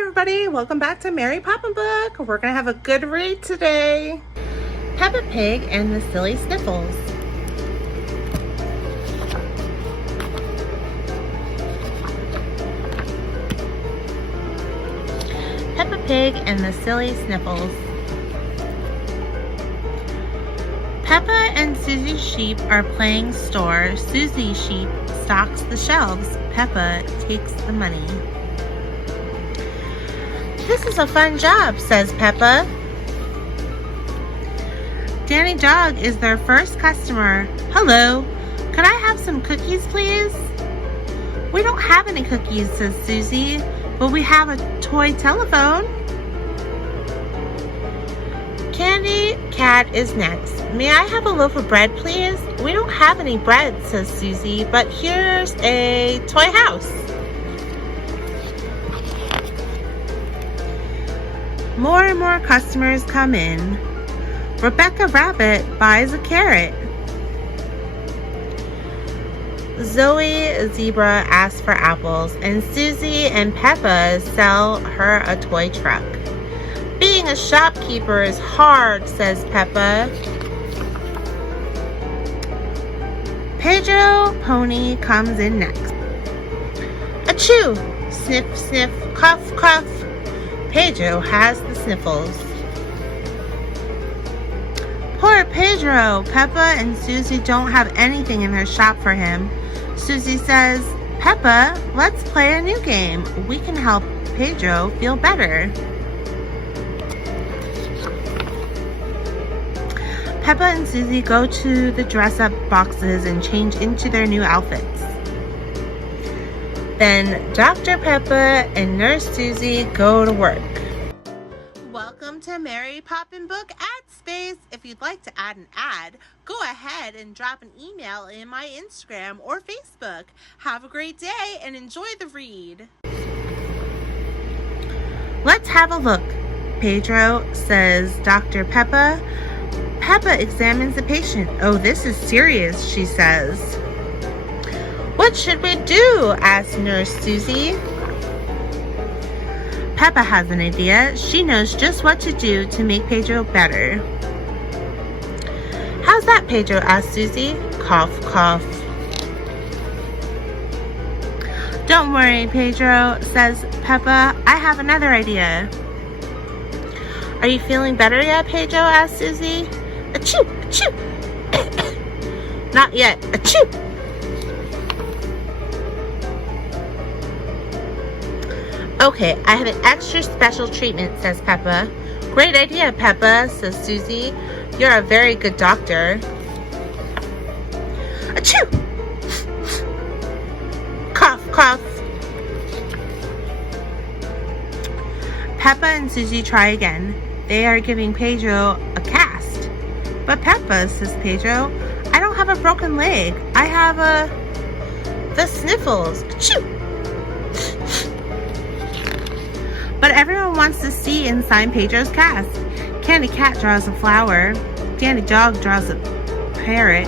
everybody, welcome back to Mary Poppin' Book. We're gonna have a good read today. Peppa Pig and the Silly Sniffles. Peppa Pig and the Silly Sniffles. Peppa and Susie Sheep are playing store. Susie Sheep stocks the shelves. Peppa takes the money. "This is a fun job," says Peppa. Danny Dog is their first customer. "Hello, could I have some cookies, please?" "We don't have any cookies," says Susie, "but we have a toy telephone." Candy Cat is next. "May I have a loaf of bread, please?" "We don't have any bread," says Susie, "but here's a toy house." More and more customers come in. Rebecca Rabbit buys a carrot. Zoe Zebra asks for apples, and Susie and Peppa sell her a toy truck. "Being a shopkeeper is hard," says Peppa. Pedro Pony comes in next. "Achoo! Sniff, sniff, cough, cough." Pedro has the sniffles. "Poor Pedro! Peppa and Susie don't have anything in their shop for him." Susie says, "Peppa, let's play a new game. We can help Pedro feel better." Peppa and Susie go to the dress-up boxes and change into their new outfits. Then Dr. Peppa and Nurse Susie go to work. Welcome to Mary Poppin' Book Ad Space. If you'd like to add an ad, go ahead and drop an email in my Instagram or Facebook. Have a great day and enjoy the read. "Let's have a look," Pedro says Dr. Peppa. Peppa examines the patient. "Oh, this is serious," she says. "What should we do?" asks Nurse Susie. Peppa has an idea. She knows just what to do to make Pedro better. "How's that, Pedro?" asks Susie. Cough, cough. "Don't worry, Pedro," says Peppa. "I have another idea." "Are you feeling better yet, Pedro?" asks Susie. "Achoo! Achoo!" "Not yet. Achoo!" "Okay, I have an extra special treatment," says Peppa. "Great idea, Peppa," says Susie. "You're a very good doctor." Achoo! Cough, cough. Peppa and Susie try again. They are giving Pedro a cast. "But Peppa," says Pedro, "I don't have a broken leg. I have the sniffles." Achoo! But everyone wants to see inside Pedro's cast. Candy Cat draws a flower. Danny Dog draws a parrot.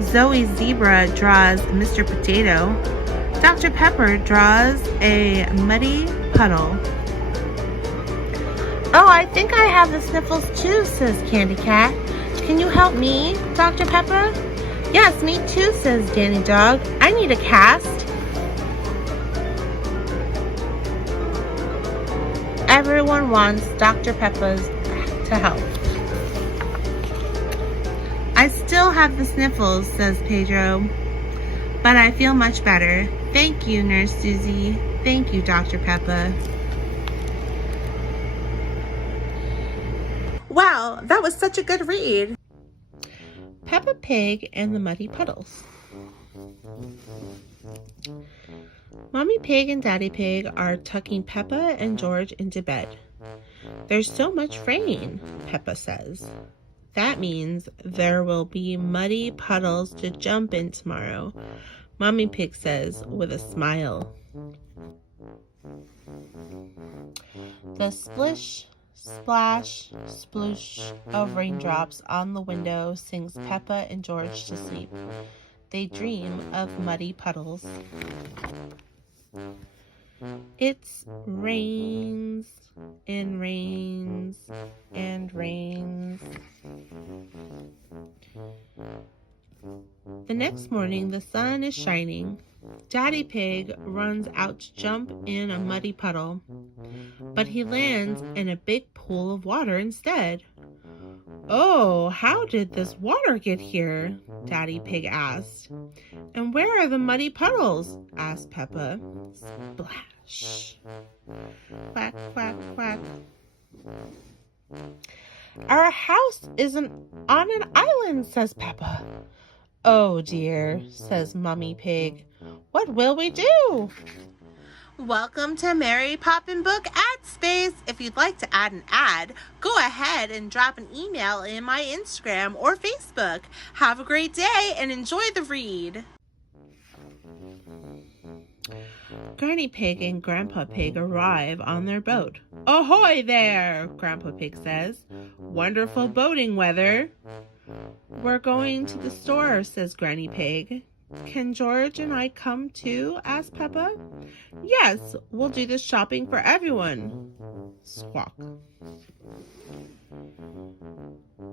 Zoe Zebra draws Mr. Potato. Dr. Pepper draws a muddy puddle. "Oh, I think I have the sniffles too," says Candy Cat. "Can you help me, Dr. Pepper?" "Yes, me too," says Danny Dog. "I need a cast." Everyone wants Dr. Peppa's to help. "I still have the sniffles," says Pedro, "but I feel much better. Thank you, Nurse Susie. Thank you, Dr. Peppa." Wow, that was such a good read. Peppa Pig and the Muddy Puddles. Mommy Pig and Daddy Pig are tucking Peppa and George into bed. "There's so much rain," Peppa says. "That means there will be muddy puddles to jump in tomorrow," Mommy Pig says with a smile. The splish, splash, sploosh of raindrops on the window sings Peppa and George to sleep. They dream of muddy puddles. It rains and rains and rains. The next morning, the sun is shining. Daddy Pig runs out to jump in a muddy puddle, but he lands in a big pool of water instead. "Oh, how did this water get here?" Daddy Pig asked. "And where are the muddy puddles?" asked Peppa. Splash. Quack, quack, quack. "Our house isn't on an island," says Peppa. "Oh dear," says Mummy Pig. "What will we do?" Welcome to Mary Poppin' Book Ad Space. If you'd like to add an ad, go ahead and drop an email in my Instagram or Facebook. Have a great day and enjoy the read. Granny Pig and Grandpa Pig arrive on their boat. "Ahoy there," Grandpa Pig says. "Wonderful boating weather." "We're going to the store," says Granny Pig. "Can George and I come too?" asked Peppa. "Yes, we'll do the shopping for everyone." Squawk.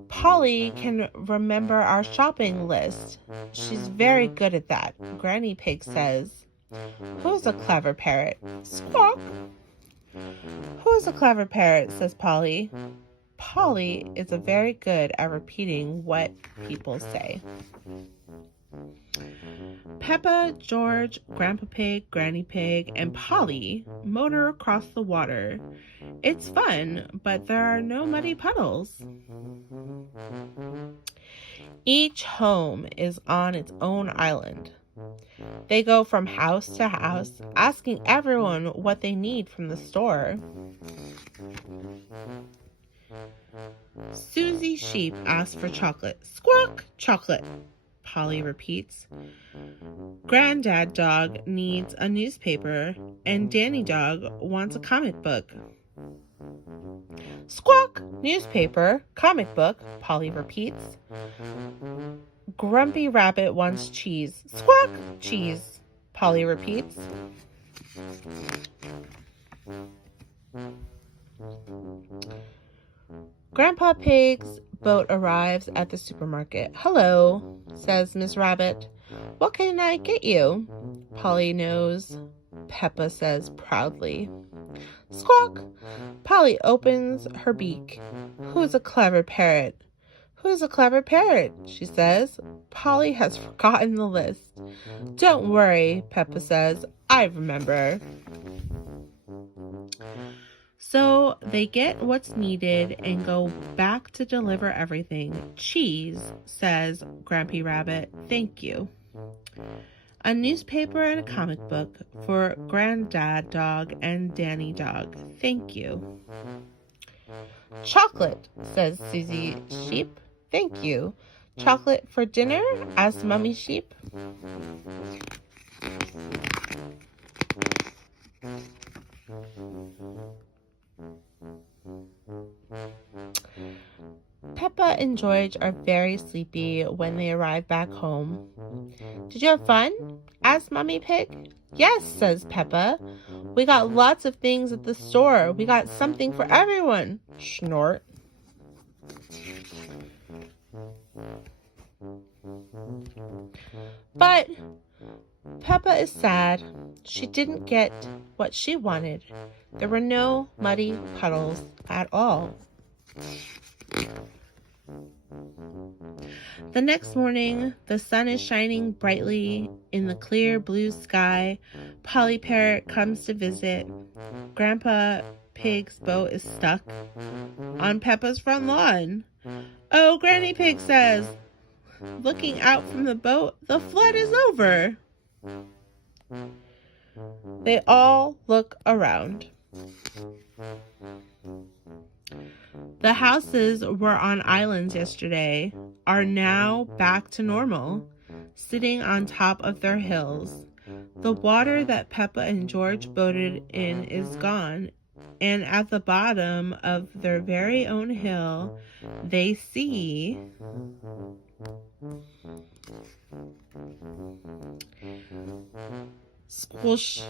"Polly can remember our shopping list. She's very good at that," Granny Pig says. "Who's a clever parrot?" Squawk. "Who's a clever parrot?" says Polly. Polly is very good at repeating what people say. Peppa, George, Grandpa Pig, Granny Pig, and Polly motor across the water. It's fun, but there are no muddy puddles. Each home is on its own island. They go from house to house, asking everyone what they need from the store. Susie Sheep asks for chocolate. Squawk, chocolate, Polly repeats. Granddad Dog needs a newspaper, and Danny Dog wants a comic book. Squawk, newspaper, comic book, Polly repeats. Grumpy Rabbit wants cheese. Squawk, cheese, Polly repeats. Grandpa Pig's boat arrives at the supermarket. "Hello," says Miss Rabbit. "What can I get you?" Polly knows, Peppa says proudly. Squawk! Polly opens her beak. "Who's a clever parrot?" "Who's a clever parrot?" she says. Polly has forgotten the list. "Don't worry," Peppa says. "I remember." So they get what's needed and go back to deliver everything. "Cheese," says Grampy Rabbit. "Thank you." A newspaper and a comic book for Granddad Dog and Danny Dog. "Thank you." "Chocolate," says Susie Sheep. "Thank you." "Chocolate for dinner?" asked Mummy Sheep. Peppa and George are very sleepy when they arrive back home. "Did you have fun?" asked Mummy Pig. "Yes," says Peppa. "We got lots of things at the store. We got something for everyone." Snort. But Peppa is sad. She didn't get what she wanted. There were no muddy puddles at all. The next morning, the sun is shining brightly in the clear blue sky. Polly Parrot comes to visit. Grandpa Pig's boat is stuck on Peppa's front lawn. "Oh," Granny Pig says. Looking out from the boat, "The flood is over." They all look around. The houses were on islands yesterday are now back to normal, sitting on top of their hills. The water that Peppa and George boated in is gone, and at the bottom of their very own hill, they see Squish.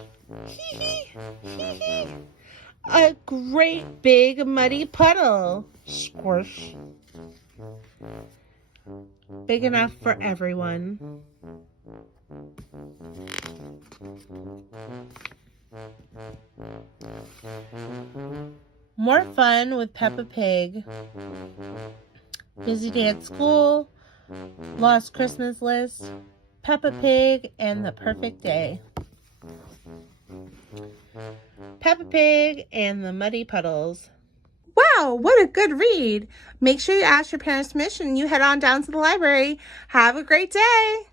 A great big muddy puddle. Squish. Big enough for everyone. More fun with Peppa Pig. Busy day at school. Lost Christmas list. Peppa Pig and the perfect day. Peppa Pig and the muddy puddles. Wow, what a good read. Make sure you ask your parents' permission and you head on down to the library. Have a great day.